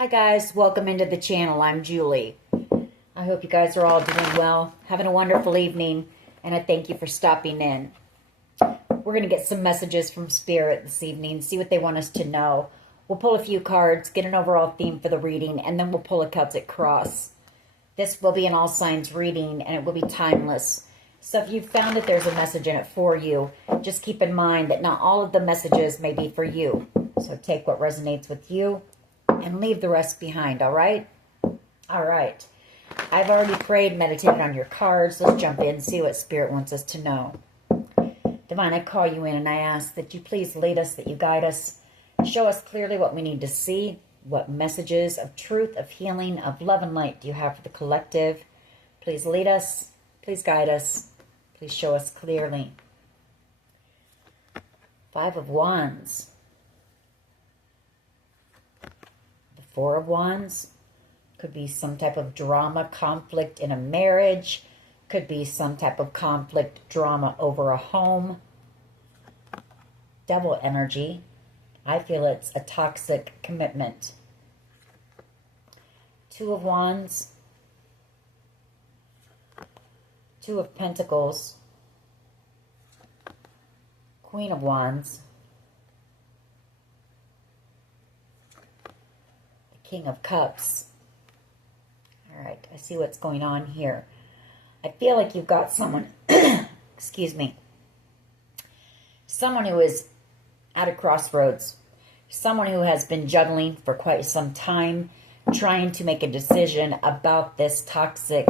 Hi guys, welcome into the channel. I'm Julie. I hope you guys are all doing well, having a wonderful evening, and I thank you for stopping in. We're going to get some messages from Spirit this evening, see what they want us to know. We'll pull a few cards, get an overall theme for the reading, and then we'll pull a Celtic cross. This will be an all signs reading, and it will be timeless. So if you've found that there's a message in it for you, just keep in mind that not all of the messages may be for you. So take what resonates with you and leave the rest behind, all right? All right. I've already prayed, meditated on your cards. Let's jump in and see what Spirit wants us to know. Divine, I call you in and I ask that you please lead us, that you guide us, show us clearly what we need to see, what messages of truth, of healing, of love and light do you have for the collective. Please lead us, please guide us, please show us clearly. Five of Wands. Four of Wands. Could be some type of drama, conflict in a marriage. Could be some type of conflict, drama over a home. Devil energy. I feel it's a toxic commitment. Two of Wands. Two of Pentacles. Queen of Wands. King of Cups. All right, I see what's going on here. I feel like you've got someone, excuse me, someone who is at a crossroads, someone who has been juggling for quite some time, trying to make a decision about this toxic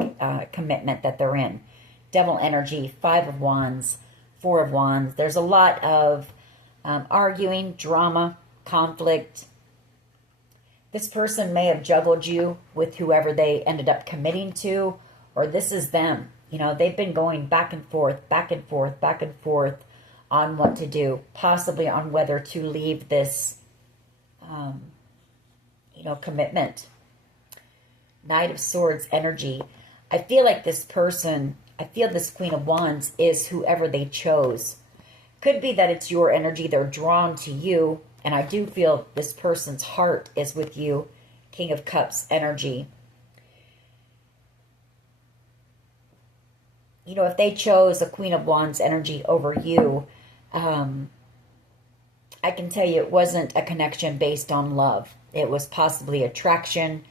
commitment that they're in. Devil energy, Five of Wands, Four of Wands. There's a lot of arguing, drama, conflict. This person may have juggled you with whoever they ended up committing to, or this is them. You know, they've been going back and forth, back and forth, back and forth on what to do, possibly on whether to leave this, commitment. Knight of Swords energy. I feel like this person, I feel this Queen of Wands is whoever they chose. Could be that it's your energy, they're drawn to you. And I do feel this person's heart is with you. King of Cups energy. You know, if they chose a Queen of Wands energy over you, I can tell you it wasn't a connection based on love. It was possibly attraction,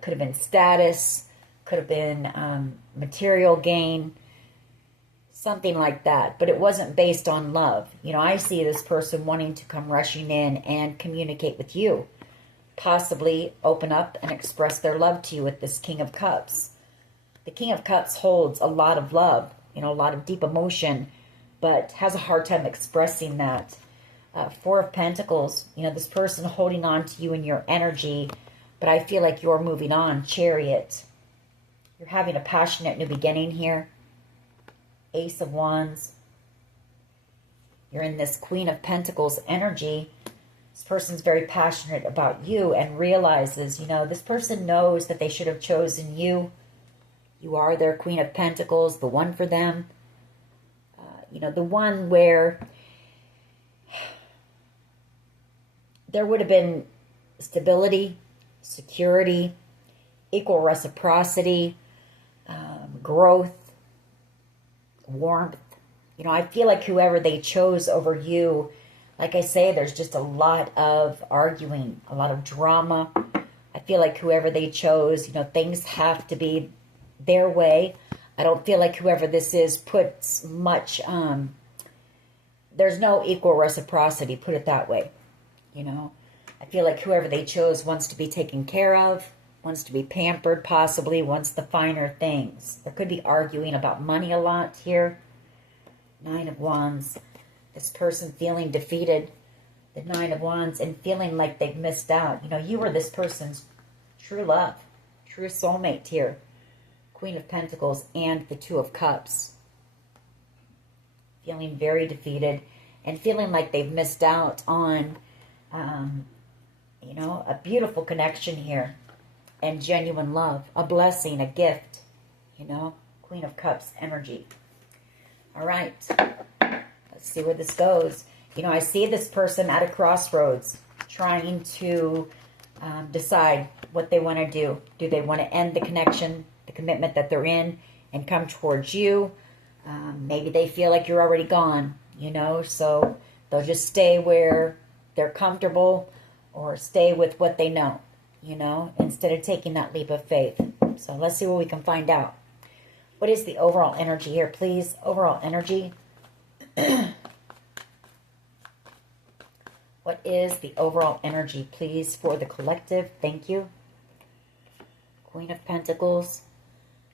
could have been status, could have been material gain, something like that, but it wasn't based on love. You know, I see this person wanting to come rushing in and communicate with you, possibly open up and express their love to you with this King of Cups. The King of Cups holds a lot of love, you know, a lot of deep emotion, but has a hard time expressing that. Four of Pentacles, you know, this person holding on to you and your energy, but I feel like you're moving on. Chariot. You're having a passionate new beginning here. Ace of Wands. You're in this Queen of Pentacles energy. This person's very passionate about you and realizes, you know, this person knows that they should have chosen you. You are their Queen of Pentacles, the one for them. You know, the one where there would have been stability, security, equal reciprocity, growth, warmth. You know, I feel like whoever they chose over you, like I say, there's just a lot of arguing, a lot of drama. I feel like whoever they chose, you know, things have to be their way. I don't feel like whoever this is puts much, there's no equal reciprocity, put it that way. You know, I feel like whoever they chose wants to be taken care of, wants to be pampered, possibly wants the finer things. There could be arguing about money a lot here. Nine of Wands. This person feeling defeated. The Nine of Wands and feeling like they've missed out. You know, you were this person's true love, true soulmate here. Queen of Pentacles and the Two of Cups. Feeling very defeated and feeling like they've missed out on, you know, a beautiful connection here. And genuine love, a blessing, a gift, you know, Queen of Cups energy. All right, let's see where this goes. You know, I see this person at a crossroads trying to decide what they want to do. Do they want to end the connection, the commitment that they're in, and come towards you? Maybe they feel like you're already gone, you know, so they'll just stay where they're comfortable or stay with what they know, you know, instead of taking that leap of faith. So let's see what we can find out. What is the overall energy here, please? Overall energy. What is the overall energy, please, for the collective? Thank you. Queen of Pentacles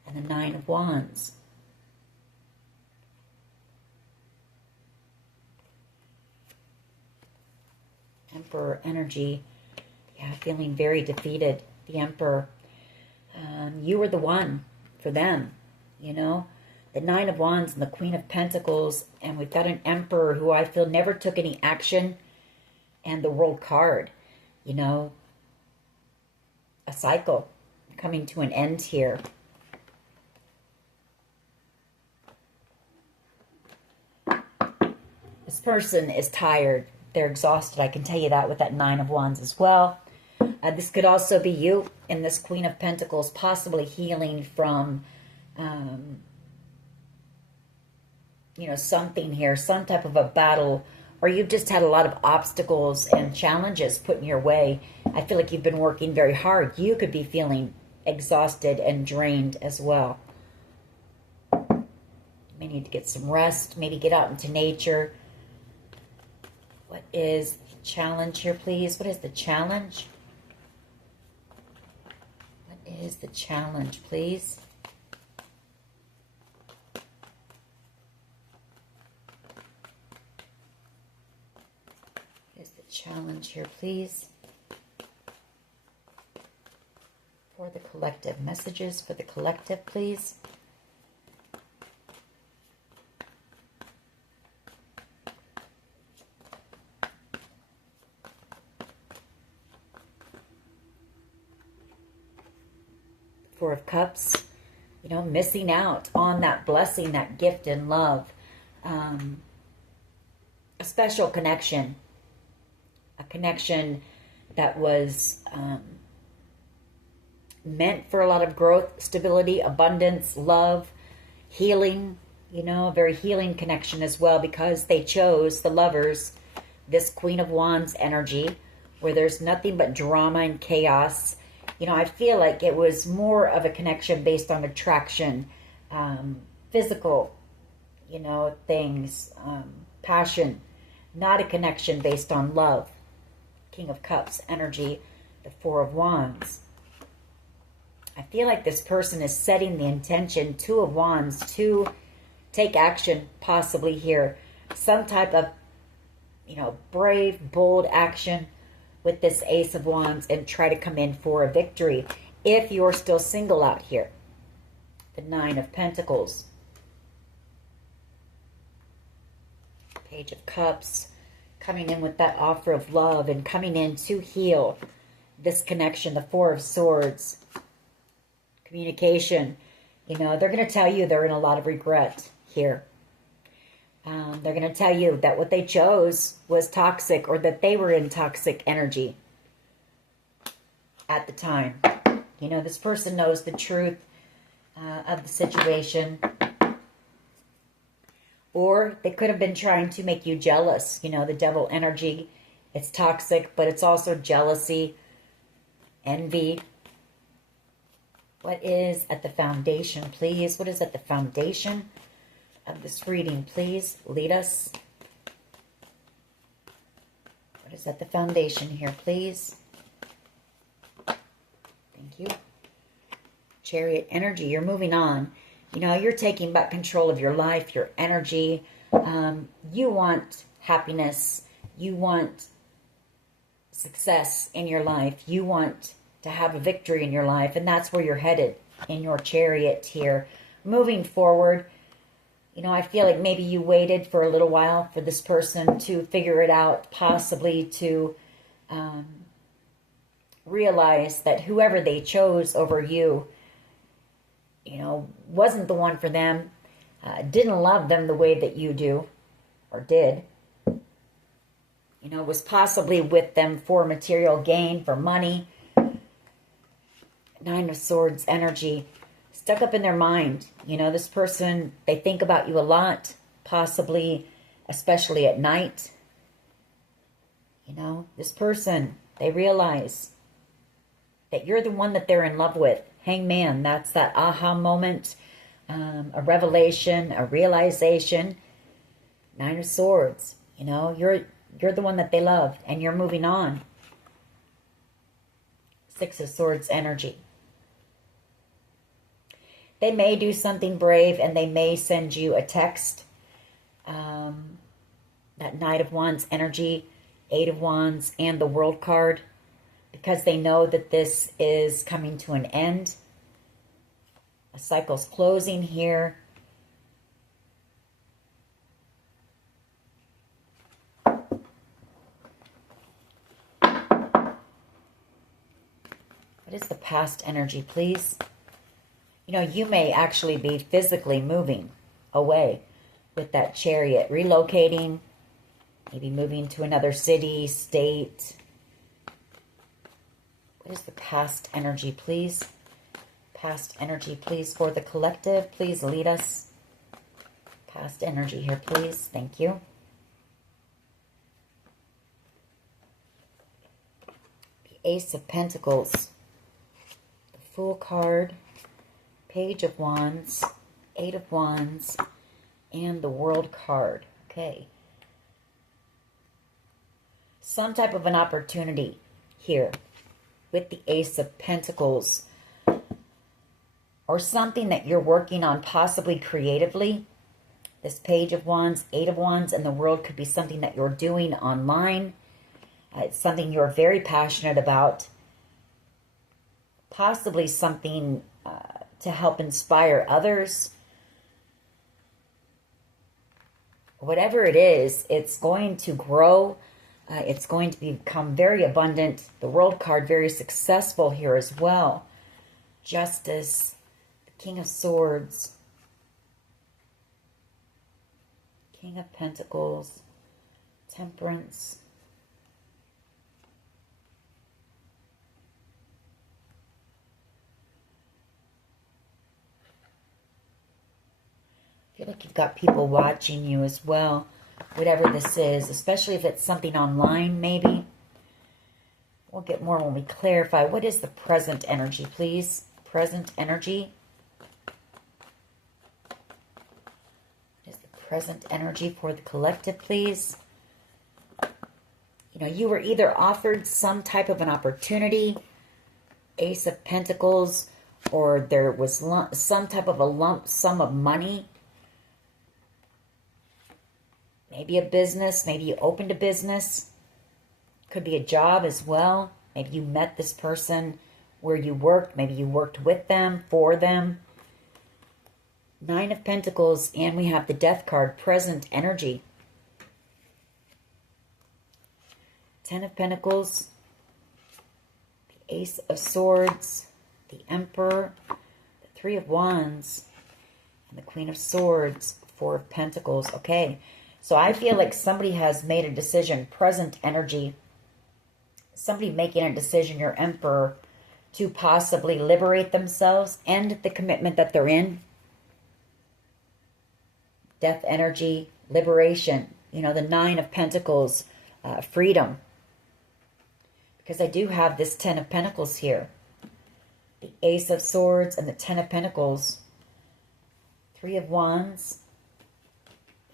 and the Nine of Wands. Emperor energy. Yeah, feeling very defeated. The Emperor. You were the one for them, you know. The Nine of Wands and the Queen of Pentacles. And we've got an Emperor who I feel never took any action. And the World card, you know. A cycle coming to an end here. This person is tired. They're exhausted. I can tell you that with that Nine of Wands as well. This could also be you in this Queen of Pentacles, possibly healing from, you know, something here, some type of a battle, or you've just had a lot of obstacles and challenges put in your way. I feel like you've been working very hard. You could be feeling exhausted and drained as well. You may need to get some rest, maybe get out into nature. What is the challenge here, please? What is the challenge? What is the challenge, please? What is the challenge here, please? For the collective. Messages for the collective, please. Four of Cups, you know, missing out on that blessing, that gift and love. A special connection. A connection that was meant for a lot of growth, stability, abundance, love, healing. You know, a very healing connection as well, because they chose, the lovers, this Queen of Wands energy, where there's nothing but drama and chaos. You know, I feel like it was more of a connection based on attraction, physical, you know, things, passion, not a connection based on love. King of Cups energy, the Four of Wands. I feel like this person is setting the intention, Two of Wands, to take action possibly here. Some type of, you know, brave, bold action with this Ace of Wands and try to come in for a victory. If you're still single out here. The Nine of Pentacles. Page of Cups. Coming in with that offer of love and coming in to heal this connection. The Four of Swords. Communication. You know, they're going to tell you they're in a lot of regret here. They're going to tell you that what they chose was toxic, or that they were in toxic energy at the time. You know, this person knows the truth of the situation. Or they could have been trying to make you jealous. You know, the Devil energy. It's toxic, but it's also jealousy, envy. What is at the foundation, please? What is at the foundation of this reading, please? Lead us. What is at the foundation here, please? Thank you. Chariot energy. You're moving on. You know, you're taking back control of your life, your energy. You want happiness. You want success in your life. You want to have a victory in your life. And that's where you're headed in your chariot here. Moving forward. You know, I feel like maybe you waited for a little while for this person to figure it out, possibly to realize that whoever they chose over you, you know, wasn't the one for them, didn't love them the way that you do, or did. You know, was possibly with them for material gain, for money, Nine of Swords energy stuck up in their mind. You know, this person, they think about you a lot, possibly, especially at night. You know, this person, they realize that you're the one that they're in love with. Hangman, that's that aha moment, a revelation, a realization. Nine of Swords, you know, you're the one that they love, and you're moving on. Six of Swords energy. They may do something brave, and they may send you a text. That Knight of Wands energy, Eight of Wands, and the World card, because they know that this is coming to an end. A cycle's closing here. What is the past energy, please? You know, you may actually be physically moving away with that Chariot, relocating, maybe moving to another city, state. What is the past energy, please? Past energy, please, for the collective. Please lead us. Past energy here, please. Thank you. The Ace of Pentacles. The Fool card. Page of Wands. Eight of Wands. And the World card. Okay. Some type of an opportunity here with the Ace of Pentacles, or something that you're working on possibly creatively. This Page of Wands, Eight of Wands, and the World could be something that you're doing online. It's something you're very passionate about. Possibly something to help inspire others. Whatever it is, it's going to grow. It's going to become very abundant. The World card, very successful here as well. Justice, the King of Swords, King of Pentacles, Temperance, I feel like you've got people watching you as well, whatever this is, especially if it's something online, maybe. We'll get more when we clarify. What is the present energy, please? Present energy. What is the present energy for the collective, please? You know, you were either offered some type of an opportunity, Ace of Pentacles, or there was some type of a lump sum of money. Maybe a business, maybe you opened a business. Could be a job as well. Maybe you met this person where you worked. Maybe you worked with them, for them. Nine of Pentacles, and we have the Death card, present energy. Ten of Pentacles, the Ace of Swords, the Emperor, the Three of Wands, and the Queen of Swords, Four of Pentacles. Okay. So I feel like somebody has made a decision, present energy, somebody making a decision, your Emperor, to possibly liberate themselves, end the commitment that they're in. Death energy, liberation, you know, the Nine of Pentacles, freedom. Because I do have this Ten of Pentacles here. The Ace of Swords and the Ten of Pentacles. Three of Wands.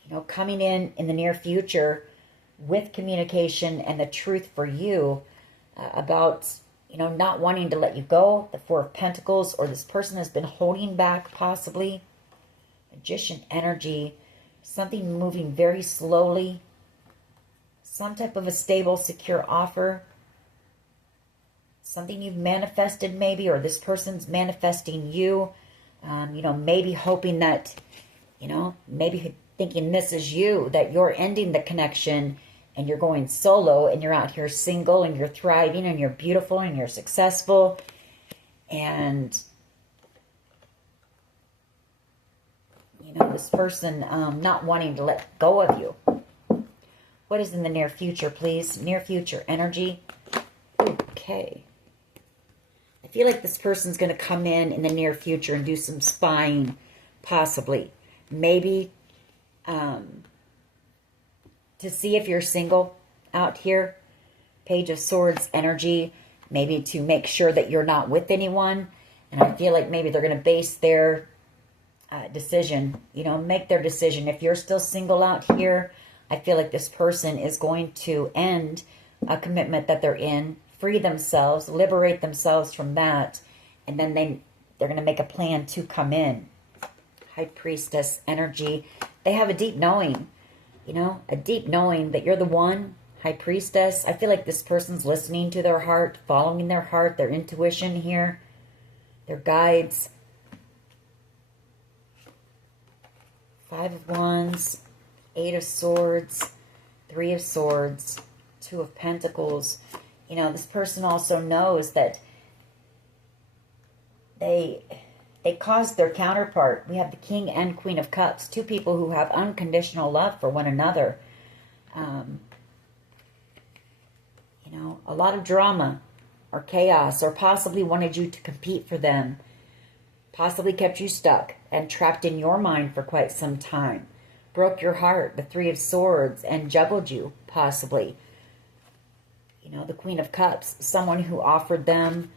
You know, coming in the near future with communication and the truth for you about, you know, not wanting to let you go. The Four of Pentacles, or this person has been holding back possibly. Magician energy, something moving very slowly. Some type of a stable, secure offer. Something you've manifested maybe, or this person's manifesting you. You know, maybe hoping that, you know, maybe thinking this is you, that you're ending the connection and you're going solo and you're out here single and you're thriving and you're beautiful and you're successful. And, you know, this person not wanting to let go of you. What is in the near future, please? Near future energy. Okay. I feel like this person's going to come in the near future and do some spying, possibly. Maybe to see if you're single out here. Page of Swords energy. Maybe to make sure that you're not with anyone. And I feel like maybe they're going to base their decision, you know, make their decision. If you're still single out here, I feel like this person is going to end a commitment that they're in, free themselves, liberate themselves from that, and then they're going to make a plan to come in. High Priestess energy. They have a deep knowing, you know, a deep knowing that you're the one. High Priestess. I feel like this person's listening to their heart, following their heart, their intuition here, their guides. Five of Wands, Eight of Swords, Three of Swords, Two of Pentacles. You know, this person also knows that they caused their counterpart. We have the King and Queen of Cups, two people who have unconditional love for one another. You know, a lot of drama or chaos, or possibly wanted you to compete for them. Possibly kept you stuck and trapped in your mind for quite some time. Broke your heart, the Three of Swords, and juggled you, possibly. You know, the Queen of Cups, someone who offered them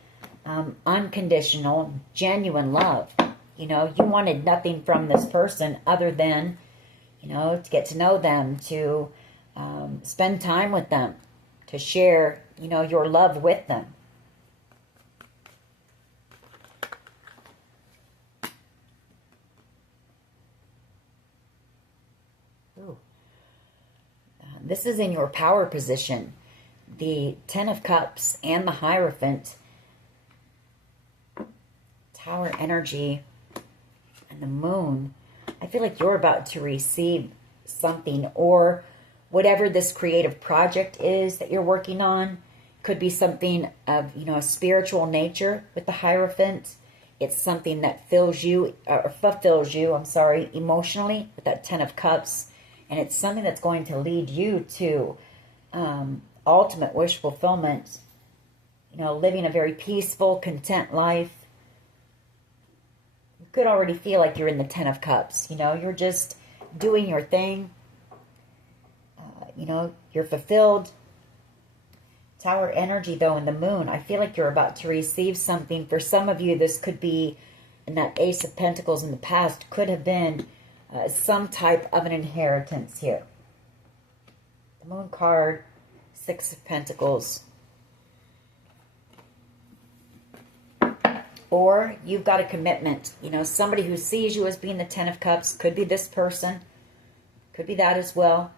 unconditional, genuine love. You know, you wanted nothing from this person other than, you know, to get to know them, to spend time with them, to share, you know, your love with them. This is in your power position. The Ten of Cups and the Hierophant. Tower energy and the Moon. I feel like you're about to receive something, or whatever this creative project is that you're working on. Could be something of, you know, a spiritual nature with the Hierophant. It's something that fills you, or fulfills you, emotionally with that Ten of Cups. And it's something that's going to lead you to ultimate wish fulfillment. You know, living a very peaceful, content life. You could already feel like you're in the Ten of Cups. You know, you're just doing your thing. You know, you're fulfilled. Tower energy, though, in the Moon. I feel like you're about to receive something. For some of you, this could be, and that Ace of Pentacles in the past could have been some type of an inheritance here. The Moon card, Six of Pentacles. Or you've got a commitment. You know, somebody who sees you as being the Ten of Cups. Could be this person. Could be that as well.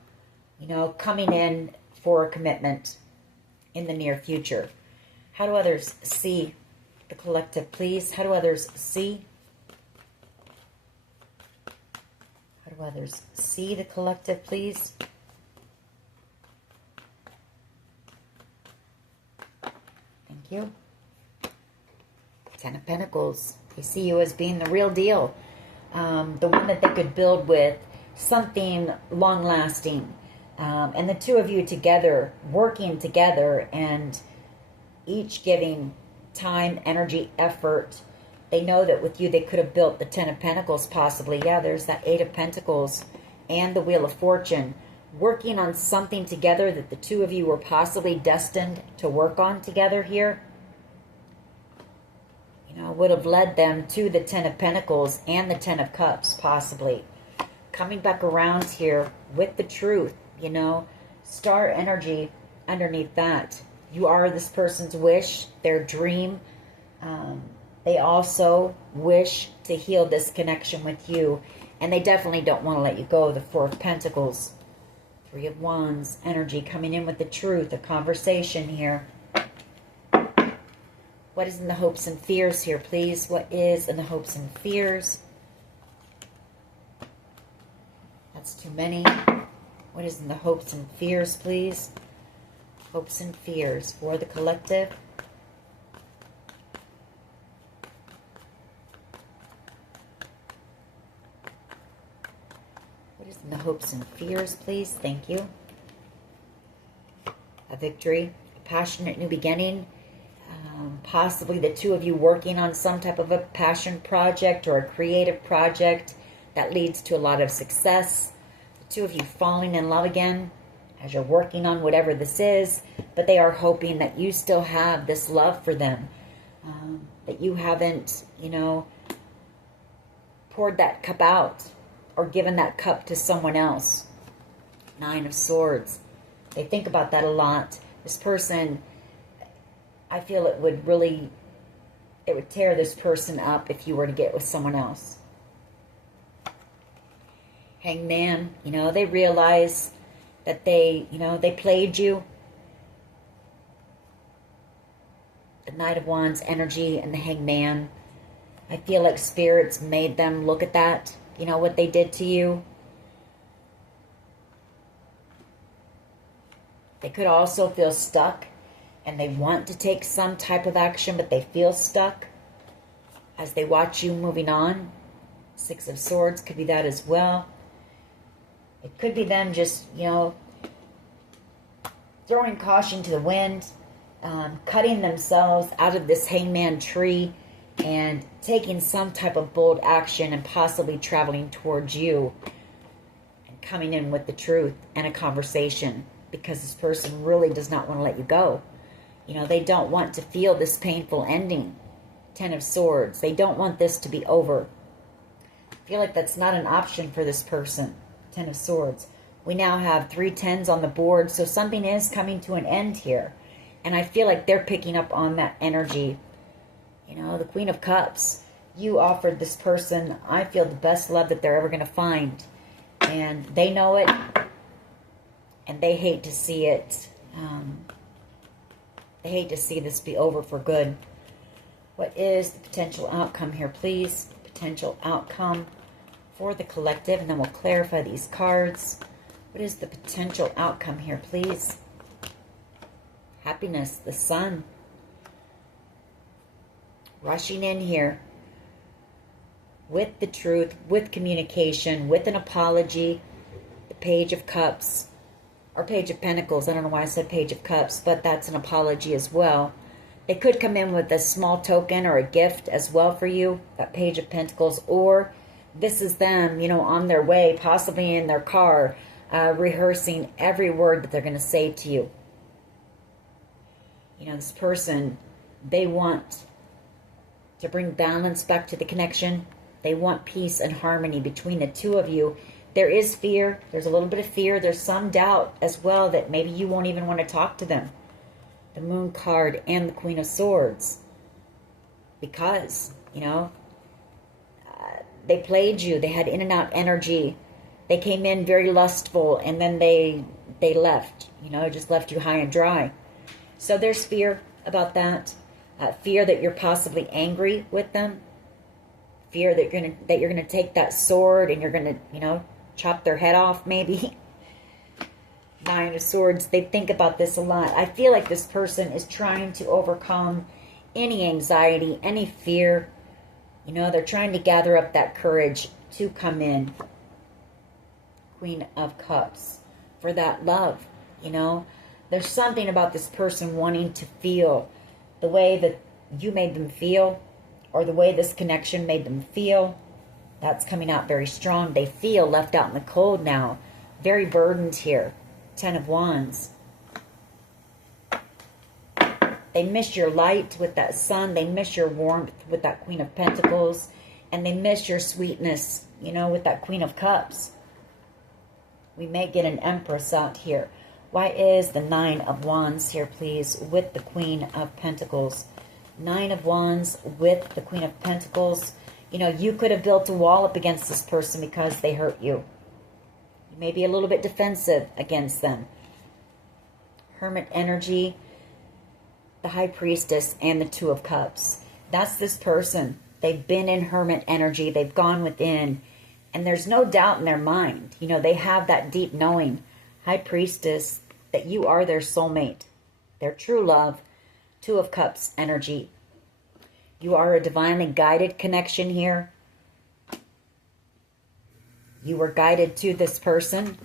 You know, coming in for a commitment in the near future. How do others see the collective, please? How do others see? How do others see the collective, please? Thank you. Ten of Pentacles. They see you as being the real deal. The one that they could build with, something long-lasting. And the two of you together, working together, and each giving time, energy, effort. They know that with you, they could have built the Ten of Pentacles, possibly. Yeah, there's that Eight of Pentacles and the Wheel of Fortune. Working on something together that the two of you were possibly destined to work on together here. You know, would have led them to the Ten of Pentacles and the Ten of Cups, possibly. Coming back around here with the truth, you know. Star energy underneath that. You are this person's wish, their dream. They also wish to heal this connection with you. And they definitely don't want to let you go. The Four of Pentacles. Three of Wands. Energy coming in with the truth. A conversation here. What is in the hopes and fears here, please? What is in the hopes and fears? That's too many. What is in the hopes and fears, please? Hopes and fears for the collective. What is in the hopes and fears, please? Thank you. A victory, a passionate new beginning. Possibly the two of you working on some type of a passion project or a creative project that leads to a lot of success. The two of you falling in love again as you're working on whatever this is, but they are hoping that you still have this love for them, that you haven't, poured that cup out or given that cup to someone else. Nine of Swords. They think about that a lot. This person, I feel it would tear this person up if you were to get with someone else. Hangman, they realize that they played you. The Knight of Wands energy and the Hangman. I feel like spirits made them look at that, what they did to you. They could also feel stuck and they want to take some type of action, but they feel stuck as they watch you moving on. Six of Swords could be that as well. It could be them just, throwing caution to the wind, cutting themselves out of this hangman tree and taking some type of bold action and possibly traveling towards you and coming in with the truth and a conversation, because this person really does not want to let you go. They don't want to feel this painful ending. Ten of Swords. They don't want this to be over. I feel like that's not an option for this person. Ten of Swords. We now have 3 tens on the board, so something is coming to an end here. And I feel like they're picking up on that energy. The Queen of Cups. You offered this person, I feel, the best love that they're ever going to find. And they know it. And they hate to see it. They hate to see this be over for good. What is the potential outcome here, please? Potential outcome for the collective. And then we'll clarify these cards. What is the potential outcome here, please? Happiness, the Sun. Rushing in here with the truth, with communication, with an apology. The Page of Cups, or Page of Pentacles. I don't know why I said Page of Cups, but that's an apology as well. They could come in with a small token or a gift as well for you, that Page of Pentacles, or this is them, on their way, possibly in their car, rehearsing every word that they're going to say to you. This person, they want to bring balance back to the connection. They want peace and harmony between the two of you. There is fear. There's a little bit of fear. There's some doubt as well that maybe you won't even want to talk to them. The Moon card and the Queen of Swords. Because, they played you. They had in and out energy. They came in very lustful and then they left. Just left you high and dry. So there's fear about that. Fear that you're possibly angry with them. Fear that you're gonna take that sword and you're gonna, chop their head off, maybe. Nine of Swords. They think about this a lot. I feel like this person is trying to overcome any anxiety, any fear. They're trying to gather up that courage to come in. Queen of Cups. For that love, There's something about this person wanting to feel the way that you made them feel, or the way this connection made them feel. That's coming out very strong. They feel left out in the cold now. Very burdened here. Ten of Wands. They miss your light with that Sun. They miss your warmth with that Queen of Pentacles. And they miss your sweetness, with that Queen of Cups. We may get an Empress out here. Why is the Nine of Wands here, please, with the Queen of Pentacles? Nine of Wands with the Queen of Pentacles. You could have built a wall up against this person because they hurt you. You may be a little bit defensive against them. Hermit energy, the High Priestess, and the Two of Cups. That's this person. They've been in hermit energy. They've gone within. And there's no doubt in their mind. They have that deep knowing. High Priestess, that you are their soulmate. Their true love. Two of Cups energy. You are a divinely guided connection here. You were guided to this person.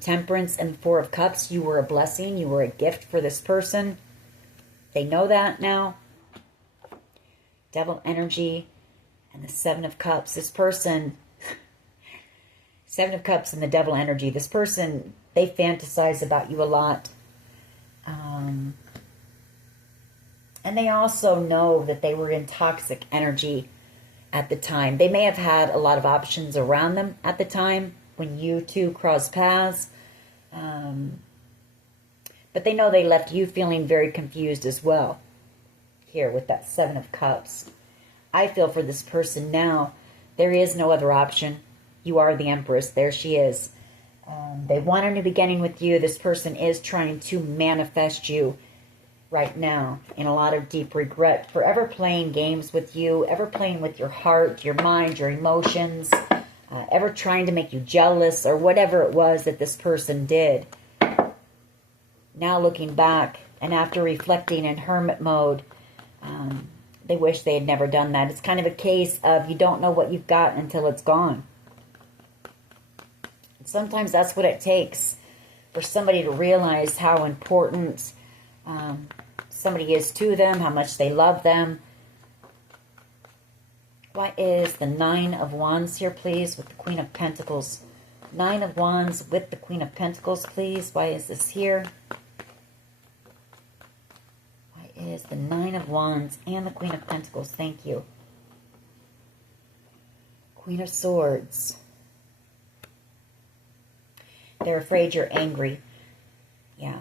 Temperance and Four of Cups. You were a blessing. You were a gift for this person. They know that now. Devil energy and the Seven of Cups. This person, Seven of Cups and the Devil energy. This person, they fantasize about you a lot. And they also know that they were in toxic energy at the time. They may have had a lot of options around them at the time when you two crossed paths. But they know they left you feeling very confused as well. Here with that Seven of Cups. I feel for this person now, there is no other option. You are the Empress. There she is. They want a new beginning with you. This person is trying to manifest you right now in a lot of deep regret for ever playing games with you, ever playing with your heart, your mind, your emotions, ever trying to make you jealous or whatever it was that this person did. Now looking back and after reflecting in hermit mode, they wish they had never done that. It's kind of a case of you don't know what you've got until it's gone. And sometimes that's what it takes for somebody to realize how important somebody is to them, how much they love them. Why is the Nine of Wands here, please, with the Queen of Pentacles? Nine of Wands with the Queen of Pentacles, please. Why is this here? Why is the Nine of Wands and the Queen of Pentacles? Thank you. Queen of Swords. They're afraid you're angry. Yeah.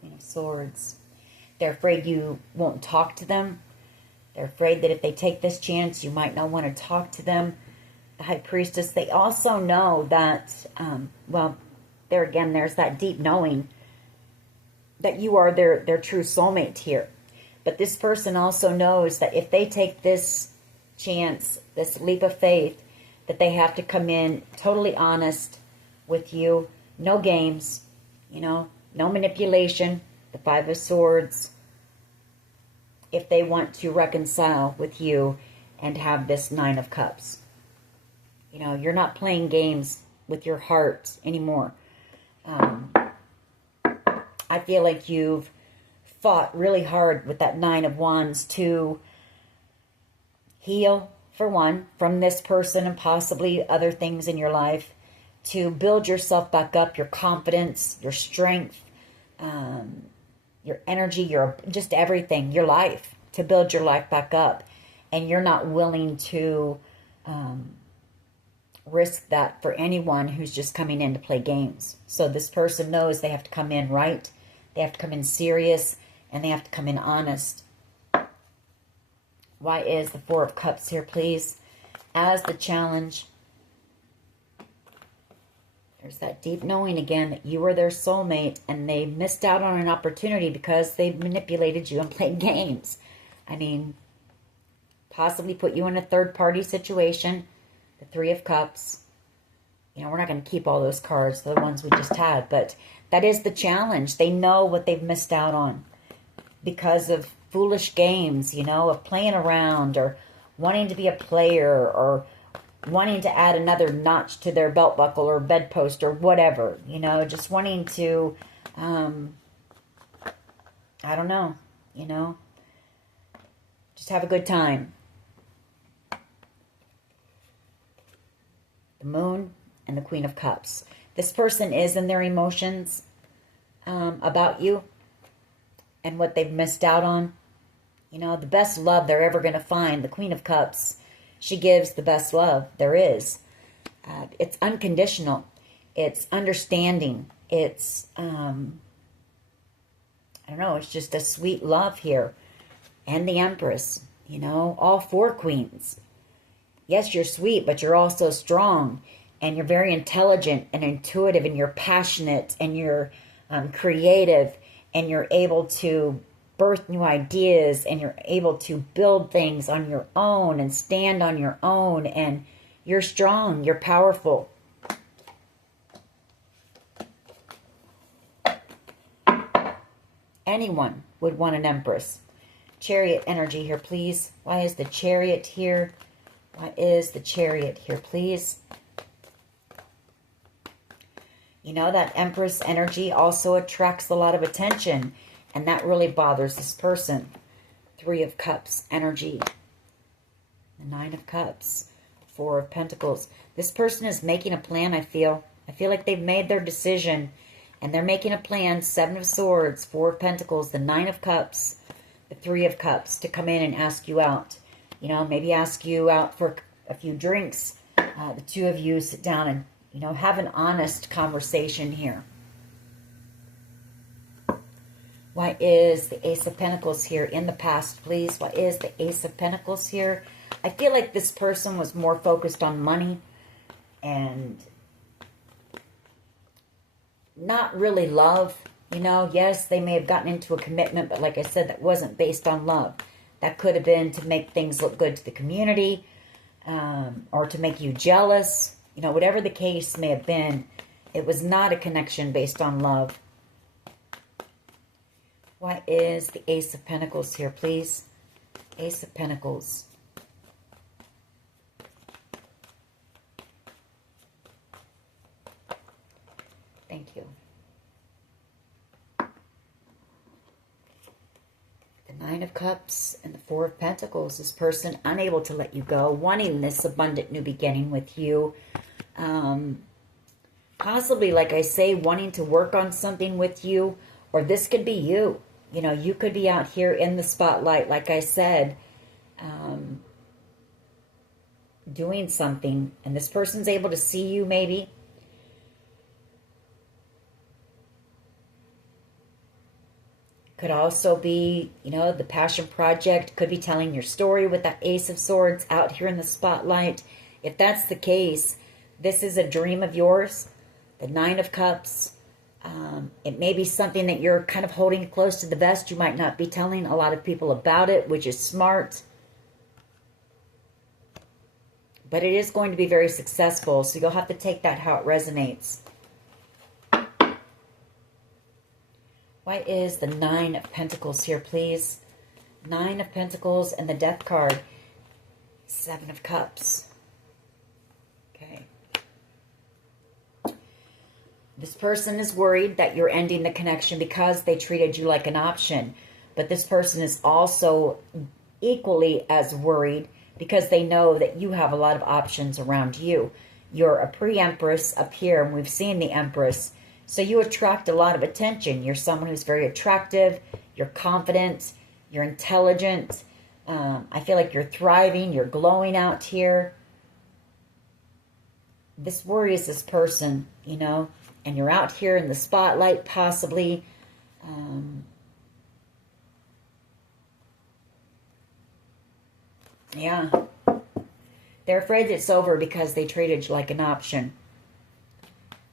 Queen of Swords. They're afraid you won't talk to them. They're afraid that if they take this chance, you might not want to talk to them. The High Priestess, they also know that, well, there again, there's that deep knowing that you are their true soulmate here. But this person also knows that if they take this chance, this leap of faith, that they have to come in totally honest with you. No games, you know, no manipulation. The Five of Swords. If they want to reconcile with you and have this Nine of Cups. You know, you're not playing games with your heart anymore. I feel like you've fought really hard with that Nine of Wands to heal, for one, from this person and possibly other things in your life, to build yourself back up, your confidence, your strength, your energy, your just everything, your life, to build your life back up. And you're not willing to risk that for anyone who's just coming in to play games. So this person knows they have to come in right, they have to come in serious, and they have to come in honest. Why is the Four of Cups here, please? As the challenge, there's that deep knowing again that you were their soulmate and they missed out on an opportunity because they manipulated you and played games. I mean, possibly put you in a third-party situation. The Three of Cups. You know, we're not going to keep all those cards, the ones we just had, but that is the challenge. They know what they've missed out on because of foolish games, you know, of playing around or wanting to be a player or wanting to add another notch to their belt buckle or bedpost or whatever, you know, just wanting to, I don't know, you know, just have a good time. The Moon and the Queen of Cups. This person is in their emotions about you and what they've missed out on. You know, the best love they're ever going to find, the Queen of Cups, she gives the best love there is. It's unconditional. It's understanding. It's, I don't know, it's just a sweet love here. And the Empress, you know, all four queens. Yes, you're sweet, but you're also strong. And you're very intelligent and intuitive, and you're passionate, and you're creative, and you're able to birth new ideas, and you're able to build things on your own and stand on your own, and you're strong, you're powerful. Anyone would want an Empress. Chariot energy here, please. Why is the Chariot here? Why is the Chariot here, please? You know, that Empress energy also attracts a lot of attention, and that really bothers this person. Three of Cups energy. The Nine of Cups. Four of Pentacles. This person is making a plan, I feel. I feel like they've made their decision, and they're making a plan. Seven of Swords, Four of Pentacles, the Nine of Cups, the Three of Cups, to come in and ask you out. You know, maybe ask you out for a few drinks. The two of you sit down and, you know, have an honest conversation here. Why is the Ace of Pentacles here in the past, please? Why is the Ace of Pentacles here? I feel like this person was more focused on money and not really love. You know, yes, they may have gotten into a commitment, but like I said, that wasn't based on love. That could have been to make things look good to the community, or to make you jealous. You know, whatever the case may have been, it was not a connection based on love. Why is the Ace of Pentacles here, please? Ace of Pentacles. Thank you. The Nine of Cups and the Four of Pentacles. This person unable to let you go, wanting this abundant new beginning with you. Possibly, like I say, wanting to work on something with you, or this could be you. You know, you could be out here in the spotlight, like I said, doing something, and this person's able to see you maybe. Could also be, you know, the passion project. Could be telling your story with that Ace of Swords out here in the spotlight. If that's the case, this is a dream of yours. The Nine of Cups. It may be something that you're kind of holding close to the vest. You might not be telling a lot of people about it, which is smart. But it is going to be very successful, so you'll have to take that how it resonates. Why is the Nine of Pentacles here, please? Nine of Pentacles and the Death card. Seven of Cups. Okay. This person is worried that you're ending the connection because they treated you like an option. But this person is also equally as worried because they know that you have a lot of options around you. You're a pre-Empress up here, and we've seen the Empress. So you attract a lot of attention. You're someone who's very attractive. You're confident. You're intelligent. I feel like you're thriving. You're glowing out here. This worries this person, you know. And you're out here in the spotlight, possibly. Yeah. They're afraid it's over because they treated you like an option.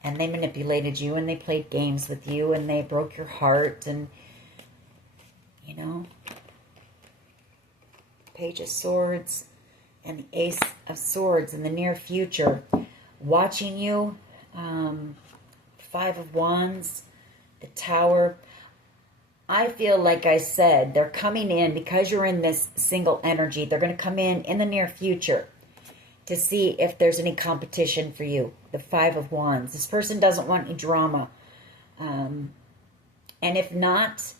And they manipulated you, and they played games with you, and they broke your heart, and, you know. Page of Swords and the Ace of Swords in the near future. Watching you. Five of Wands. The Tower. I feel like I said, they're coming in because you're in this single energy. They're going to come in the near future to see if there's any competition for you. The Five of Wands. This person doesn't want any drama. And if not,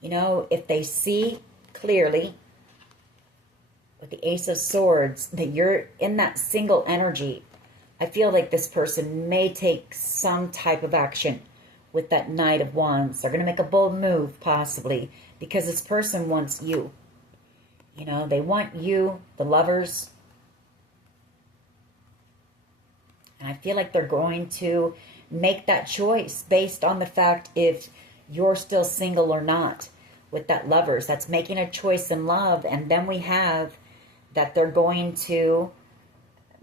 you know, if they see clearly with the Ace of Swords that you're in that single energy, I feel like this person may take some type of action with that Knight of Wands. They're going to make a bold move, possibly, because this person wants you. You know, they want you, the lovers. And I feel like they're going to make that choice based on the fact if you're still single or not with that lovers. That's making a choice in love. And then we have that they're going to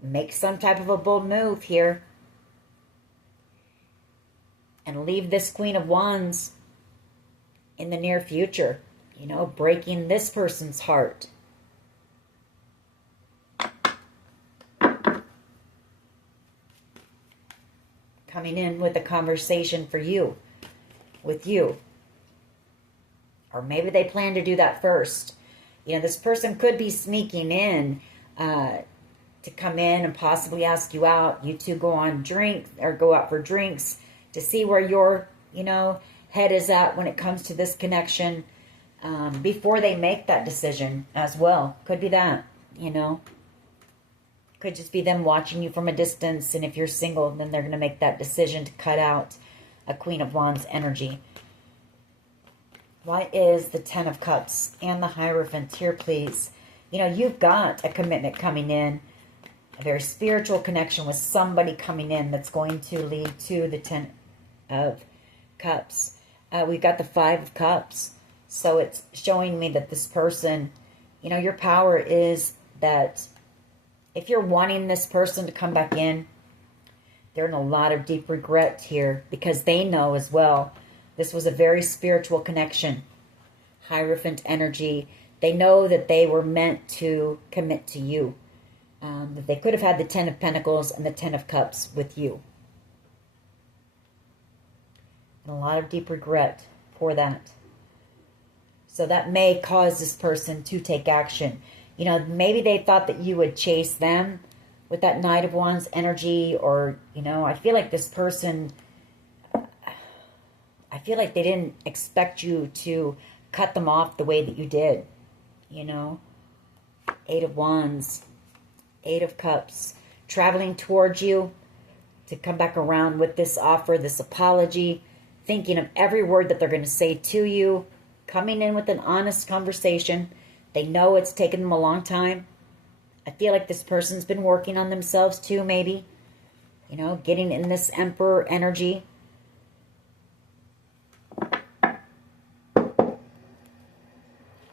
make some type of a bold move here and leave this Queen of Wands in the near future, you know, breaking this person's heart. Coming in with a conversation for you, with you. Or maybe they plan to do that first. You know, this person could be sneaking in to come in and possibly ask you out. You two go on drink or go out for drinks. to see where your, head is at when it comes to this connection, before they make that decision as well. Could be that, Could just be them watching you from a distance, and if you're single, then they're going to make that decision to cut out a Queen of Wands energy. Why is the Ten of Cups and the Hierophant here, please? You've got a commitment coming in, a very spiritual connection with somebody coming in that's going to lead to the Ten of Cups. We've got the Five of Cups. So it's showing me that this person, your power is that if you're wanting this person to come back in, they're in a lot of deep regret here because they know as well this was a very spiritual connection. Hierophant energy. They know that they were meant to commit to you. That they could have had the Ten of Pentacles and the Ten of Cups with you. And a lot of deep regret for that. So that may cause this person to take action. Maybe they thought that you would chase them with that Knight of Wands energy, or, I feel like this person, I feel like they didn't expect you to cut them off the way that you did, Eight of Wands, Eight of Cups, traveling towards you to come back around with this offer, this apology, thinking of every word that they're going to say to you, coming in with an honest conversation. They know it's taken them a long time. I feel like this person's been working on themselves too, maybe. Getting in this Emperor energy.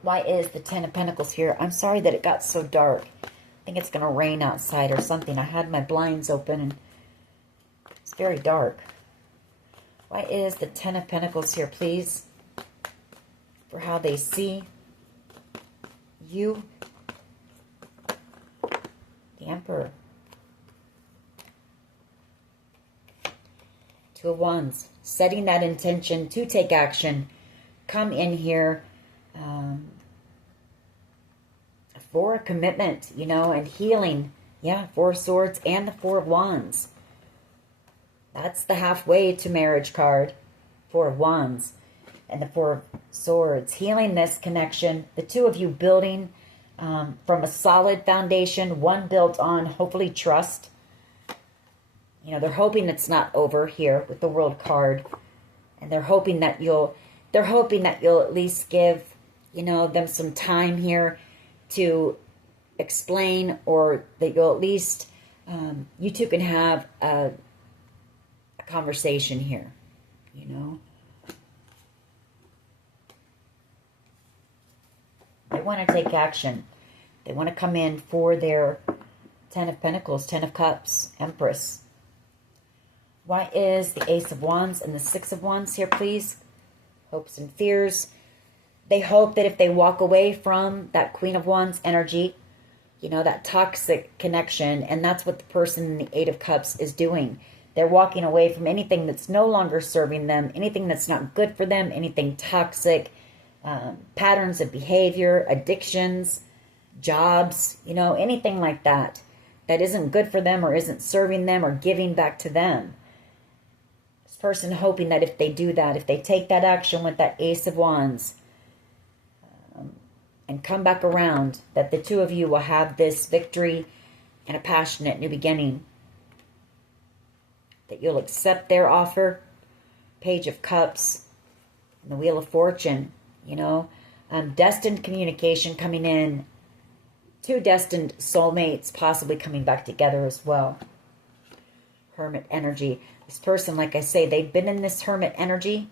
Why is the Ten of Pentacles here? I'm sorry that it got so dark. I think it's going to rain outside or something. I had my blinds open and it's very dark. Why is the Ten of Pentacles here, please? For how they see you. The Emperor. Two of Wands. Setting that intention to take action. Come in here for a commitment, and healing. Yeah, Four of Swords and the Four of Wands. That's the halfway to marriage card. Four of Wands and the Four of Swords. Healing this connection. The two of you building from a solid foundation. One built on, hopefully, trust. They're hoping it's not over here with the World card. And they're hoping that you'll at least give, them some time here to explain, or that you'll at least, you two can have a conversation here, They want to take action. They want to come in for their Ten of Pentacles, Ten of Cups, Empress. Why is the Ace of Wands and the Six of Wands here, please? Hopes and fears. They hope that if they walk away from that Queen of Wands energy, that toxic connection, and that's what the person in the Eight of Cups is doing. They're walking away from anything that's no longer serving them, anything that's not good for them, anything toxic, patterns of behavior, addictions, jobs, anything like that isn't good for them or isn't serving them or giving back to them. This person hoping that if they do that, if they take that action with that Ace of Wands, and come back around, that the two of you will have this victory and a passionate new beginning. That you'll accept their offer. Page of Cups, and the Wheel of Fortune, destined communication coming in. Two destined soulmates possibly coming back together as well. Hermit energy. This person, like I say, they've been in this Hermit energy.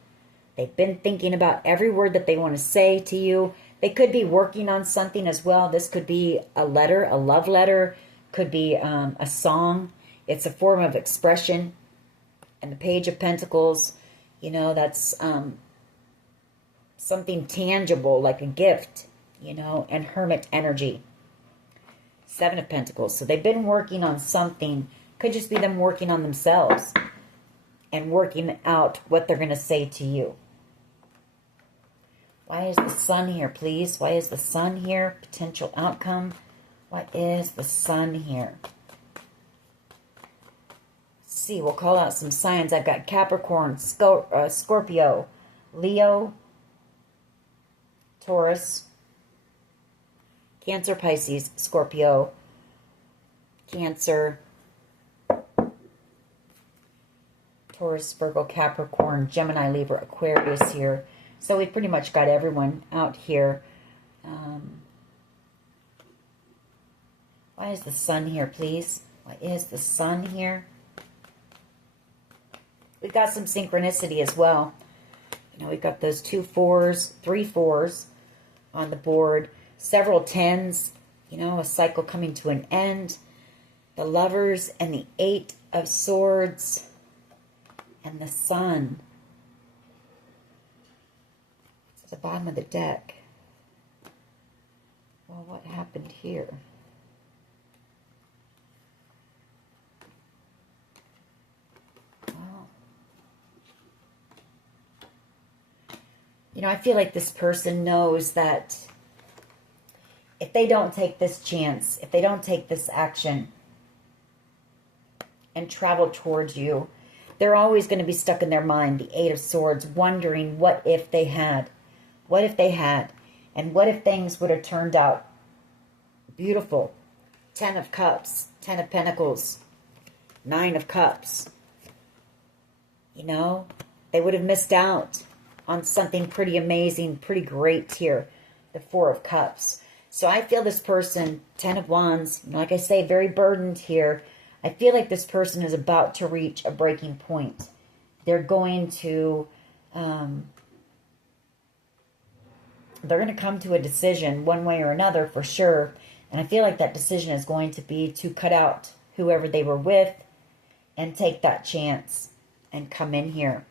They've been thinking about every word that they want to say to you. They could be working on something as well. This could be a letter, a love letter. Could be a song. It's a form of expression. And the Page of Pentacles, that's something tangible, like a gift, and Hermit energy. Seven of Pentacles. So they've been working on something. Could just be them working on themselves and working out what they're going to say to you. Why is the Sun here, please? Why is the Sun here? Potential outcome. What is the Sun here? see. We'll call out some signs. I've got Capricorn, Scorpio, Leo, Taurus, Cancer, Pisces, Scorpio, Cancer, Taurus, Virgo, Capricorn, Gemini, Libra, Aquarius here. So we pretty much got everyone out here. Why is the sun here, please? Why is the sun here? We've got some synchronicity as well. You know, we've got those 2 4s, 3 4s on the board, several 10s, you know, a cycle coming to an end. The Lovers and the 8 of Swords and the Sun. It's at the bottom of the deck. Well, what happened here? You know, I feel like this person knows that if they don't take this chance, if they don't take this action and travel towards you, they're always going to be stuck in their mind, the 8 of Swords, wondering what if they had, and what if things would have turned out beautiful. 10 of Cups, 10 of Pentacles, 9 of Cups. You know, they would have missed out on something pretty amazing, pretty great here. The 4 of Cups. So I feel this person, 10 of Wands, like I say, very burdened here. I feel like this person is about to reach a breaking point. They're going to, they're going to come to a decision one way or another for sure. And I feel like that decision is going to be to cut out whoever they were with and take that chance and come in here.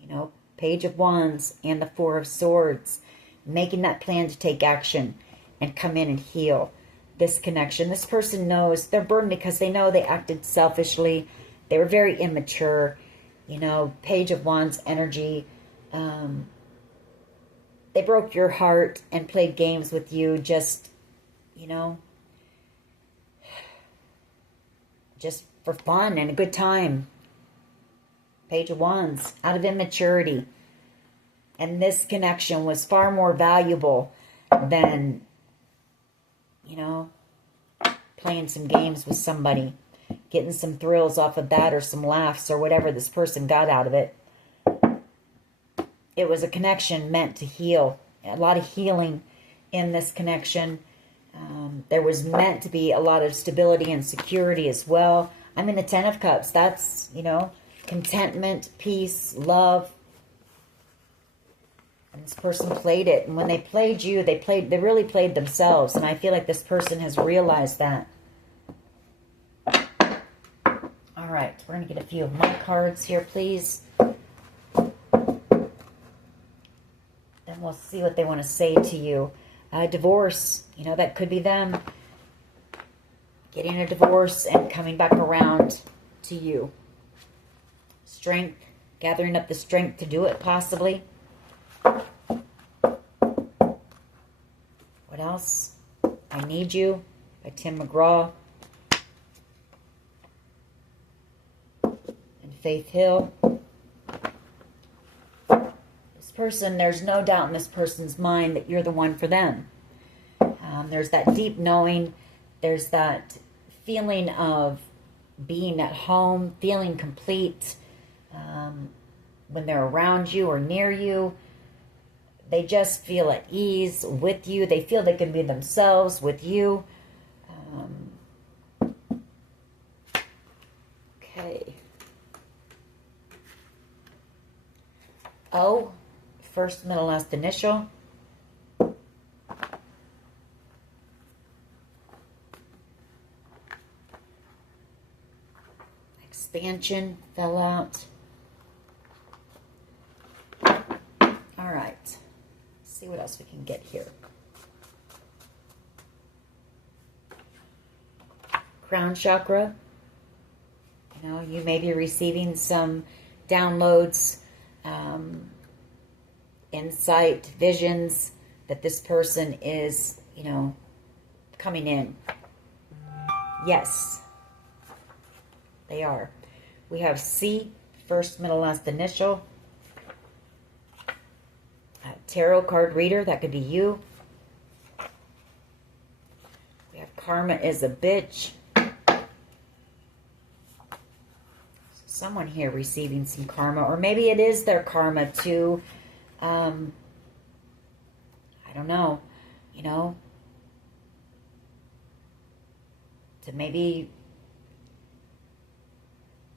You know, Page of Wands and the 4 of Swords, making that plan to take action and come in and heal this connection. This person knows they're burdened because they know they acted selfishly. They were very immature. You know, Page of Wands energy. They broke your heart and played games with you just, you know, just for fun and a good time. Page of Wands, out of immaturity. And this connection was far more valuable than, you know, playing some games with somebody, getting some thrills off of that or some laughs or whatever this person got out of it. It was a connection meant to heal. A lot of healing in this connection. There was meant to be a lot of stability and security as well. I'm in the 10 of Cups. That's, you know, contentment, peace, love. And this person played it. And when they played you, they really played themselves. And I feel like this person has realized that. All right. We're going to get a few of my cards here, please. And we'll see what they want to say to you. Divorce. You know, that could be them getting a divorce and coming back around to you. Strength. Gathering up the strength to do it, possibly. What else? I Need You by Tim McGraw. And Faith Hill. This person, there's no doubt in this person's mind that you're the one for them. There's that deep knowing. There's that feeling of being at home, feeling complete. When they're around you or near you, they just feel at ease with you. They feel they can be themselves with you. Okay. O, first, middle, last initial. Expansion fell out. All right. Let's see what else we can get here. Crown chakra. You know, you may be receiving some downloads, insight, visions that this person is, you know, coming in. Yes, they are. We have C, first, middle, last initial. Tarot card reader, that could be you. We have karma is a bitch. Someone here receiving some karma, or maybe it is their karma to, I don't know, you know, to maybe,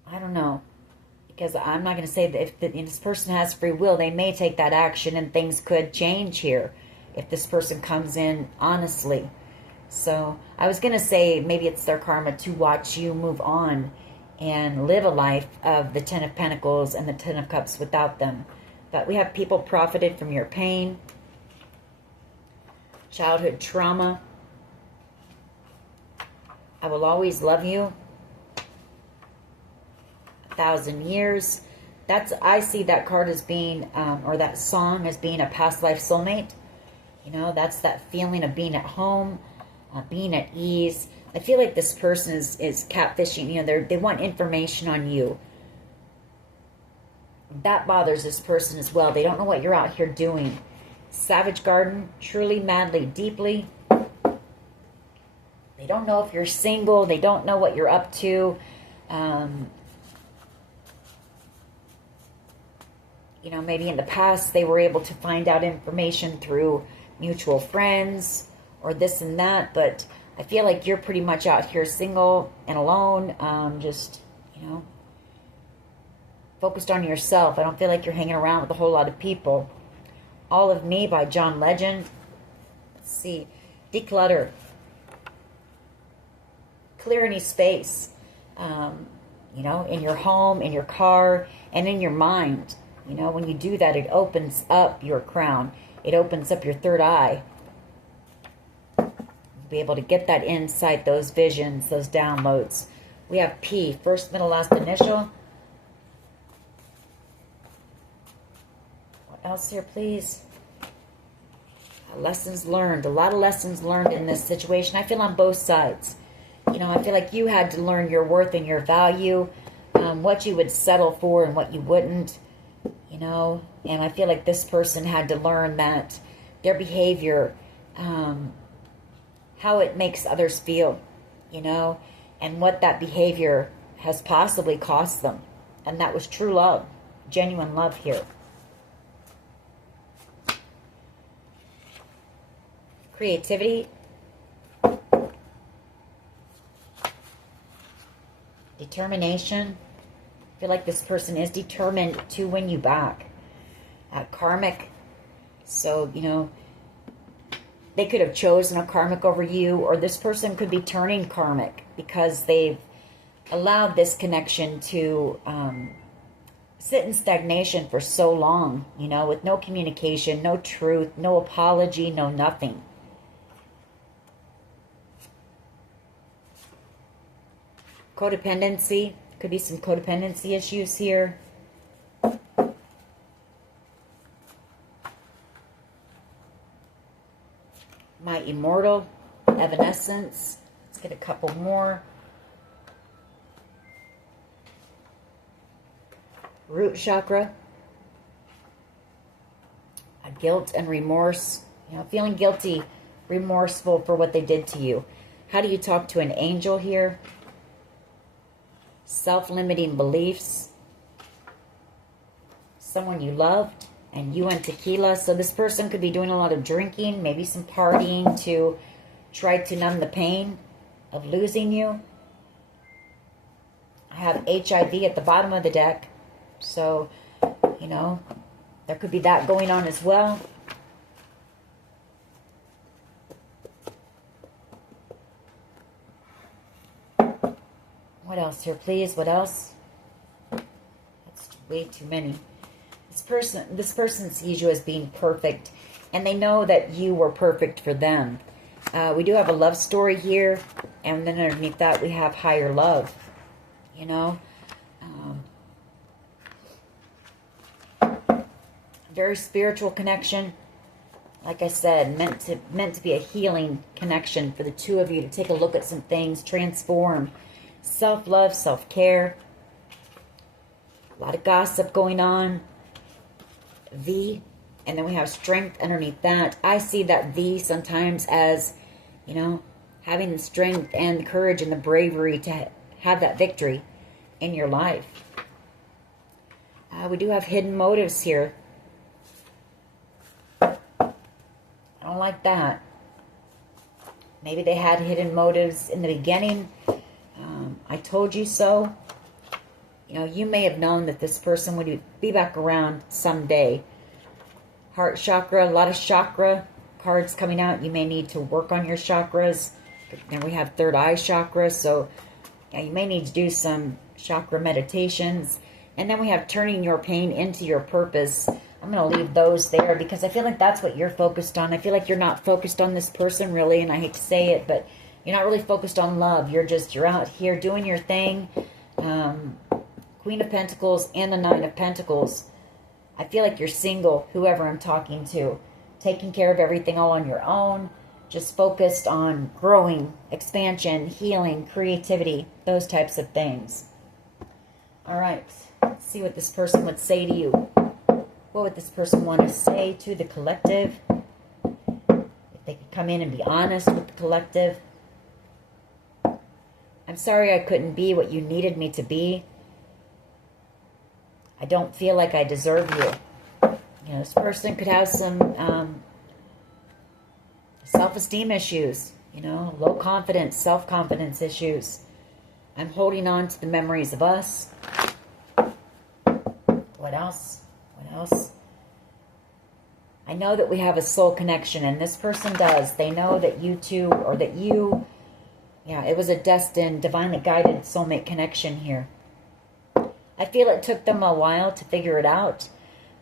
I don't know, because I'm not going to say that if this person has free will, they may take that action and things could change here if this person comes in honestly. So I was going to say maybe it's their karma to watch you move on and live a life of the Ten of Pentacles and the Ten of Cups without them. But we have people profited from your pain, childhood trauma. I will always love you. 1,000 years. I see that card as being, or that song as being a past life soulmate. You know, that's that feeling of being at home, being at ease. I feel like this person is catfishing. You know, they want information on you. That bothers this person as well. They don't know what you're out here doing. Savage Garden, truly, madly, deeply. They don't know if you're single. They don't know what you're up to. You know, maybe in the past they were able to find out information through mutual friends or this and that, but I feel like you're pretty much out here single and alone, just, you know, focused on yourself. I don't feel like you're hanging around with a whole lot of people. All of Me by John Legend. Let's see. Declutter. Clear any space, you know, in your home, in your car, and in your mind. You know, when you do that, it opens up your crown. It opens up your third eye. You'll be able to get that insight, those visions, those downloads. We have P, first, middle, last initial. What else here, please? Lessons learned. A lot of lessons learned in this situation. I feel on both sides. You know, I feel like you had to learn your worth and your value, what you would settle for and what you wouldn't. You know, and I feel like this person had to learn that their behavior, how it makes others feel, you know, and what that behavior has possibly cost them. And that was true love, genuine love here. Creativity. Determination. I feel like this person is determined to win you back. Karmic. So, you know, they could have chosen a karmic over you, or this person could be turning karmic because they've allowed this connection to sit in stagnation for so long, you know, with no communication, no truth, no apology, no nothing. Codependency. Could be some codependency issues here. My Immortal. Evanescence. Let's get a couple more. Root chakra. Guilt and remorse. You know, feeling guilty, remorseful for what they did to you. How do you talk to an angel here? Self-limiting beliefs. Someone you loved, and you and tequila. So this person could be doing a lot of drinking, maybe some partying to try to numb the pain of losing you. I have HIV at the bottom of the deck. So, you know, there could be that going on as well. What else here, please? What else? That's way too many. This person sees you as being perfect, and they know that you were perfect for them. We do have a love story here, and then underneath that we have higher love. You know, very spiritual connection. Like I said, meant to be a healing connection for the two of you to take a look at some things, transform. Self-love, self-care. A lot of gossip going on. V. And then we have strength underneath that. I see that V sometimes as, you know, having the strength and the courage and the bravery to have that victory in your life. We do have hidden motives here. I don't like that. Maybe they had hidden motives in the beginning. I told you so. You know, you may have known that this person would be back around someday. Heart chakra, a lot of chakra cards coming out. You may need to work on your chakras. Then we have third eye chakra. So yeah, you may need to do some chakra meditations. And then we have turning your pain into your purpose. I'm going to leave those there because I feel like that's what you're focused on. I feel like you're not focused on this person really, and I hate to say it, but you're not really focused on love. You're out here doing your thing. Queen of Pentacles and the Nine of Pentacles. I feel like you're single, whoever I'm talking to. Taking care of everything all on your own. Just focused on growing, expansion, healing, creativity, those types of things. All right. Let's see what this person would say to you. What would this person want to say to the collective? If they could come in and be honest with the collective. I'm sorry I couldn't be what you needed me to be. I don't feel like I deserve you. You know, this person could have some self-esteem issues. You know, low confidence, self-confidence issues. I'm holding on to the memories of us. What else? What else? I know that we have a soul connection, and this person does. They know that you two, or that you, yeah, it was a destined, divinely guided soulmate connection here. I feel it took them a while to figure it out.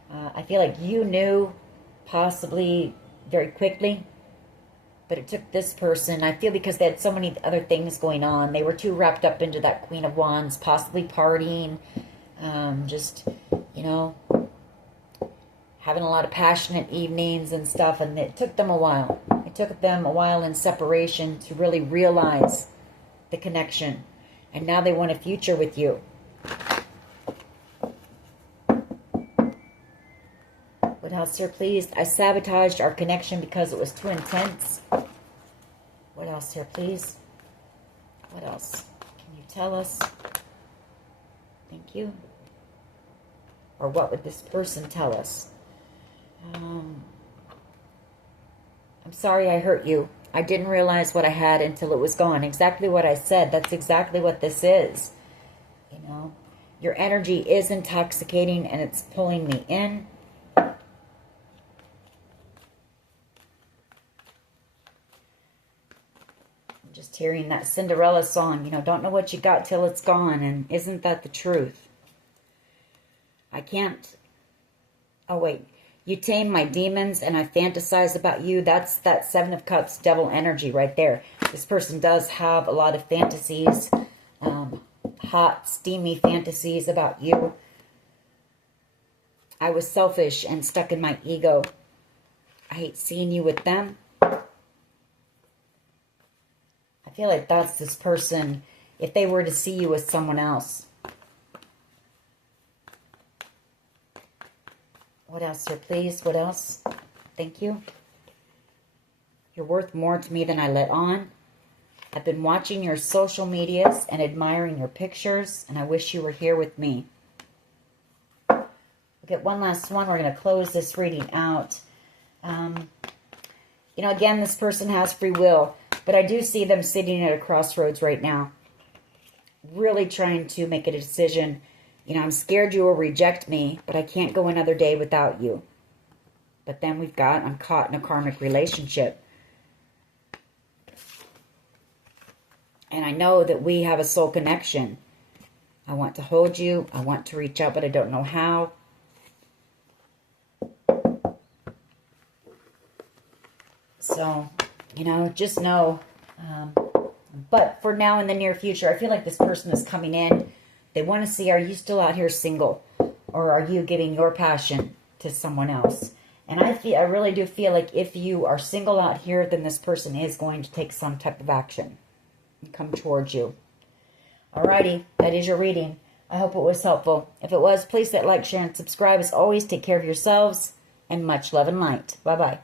I feel like you knew possibly very quickly, but it took this person, I feel, because they had so many other things going on. They were too wrapped up into that Queen of Wands, possibly partying, just, you know, having a lot of passionate evenings and stuff, and it took them a while. It took them a while in separation to really realize the connection. And now they want a future with you. What else here, please? I sabotaged our connection because it was too intense. What else here, please? What else? Can you tell us? Thank you. Or what would this person tell us? I'm sorry I hurt you. I didn't realize what I had until it was gone. Exactly what I said. That's exactly what this is. You know, your energy is intoxicating and it's pulling me in. I'm just hearing that Cinderella song, you know, don't know what you got till it's gone. And isn't that the truth? I can't. Oh, wait. You tame my demons and I fantasize about you. That's that Seven of Cups devil energy right there. This person does have a lot of fantasies. Hot, steamy fantasies about you. I was selfish and stuck in my ego. I hate seeing you with them. I feel like that's this person if they were to see you with someone else. What else here, please? What else? Thank you. You're worth more to me than I let on. I've been watching your social medias and admiring your pictures, and I wish you were here with me. We'll get one last one. We're going to close this reading out. You know, again, this person has free will, but I do see them sitting at a crossroads right now, really trying to make a decision. You know, I'm scared you will reject me, but I can't go another day without you. But then we've got, I'm caught in a karmic relationship. And I know that we have a soul connection. I want to hold you. I want to reach out, but I don't know how. So, you know, just know. But for now, in the near future, I feel like this person is coming in. They want to see, are you still out here single? Or are you giving your passion to someone else? And I really do feel like if you are single out here, then this person is going to take some type of action and come towards you. Alrighty, that is your reading. I hope it was helpful. If it was, please hit like, share, and subscribe. As always, take care of yourselves, and much love and light. Bye-bye.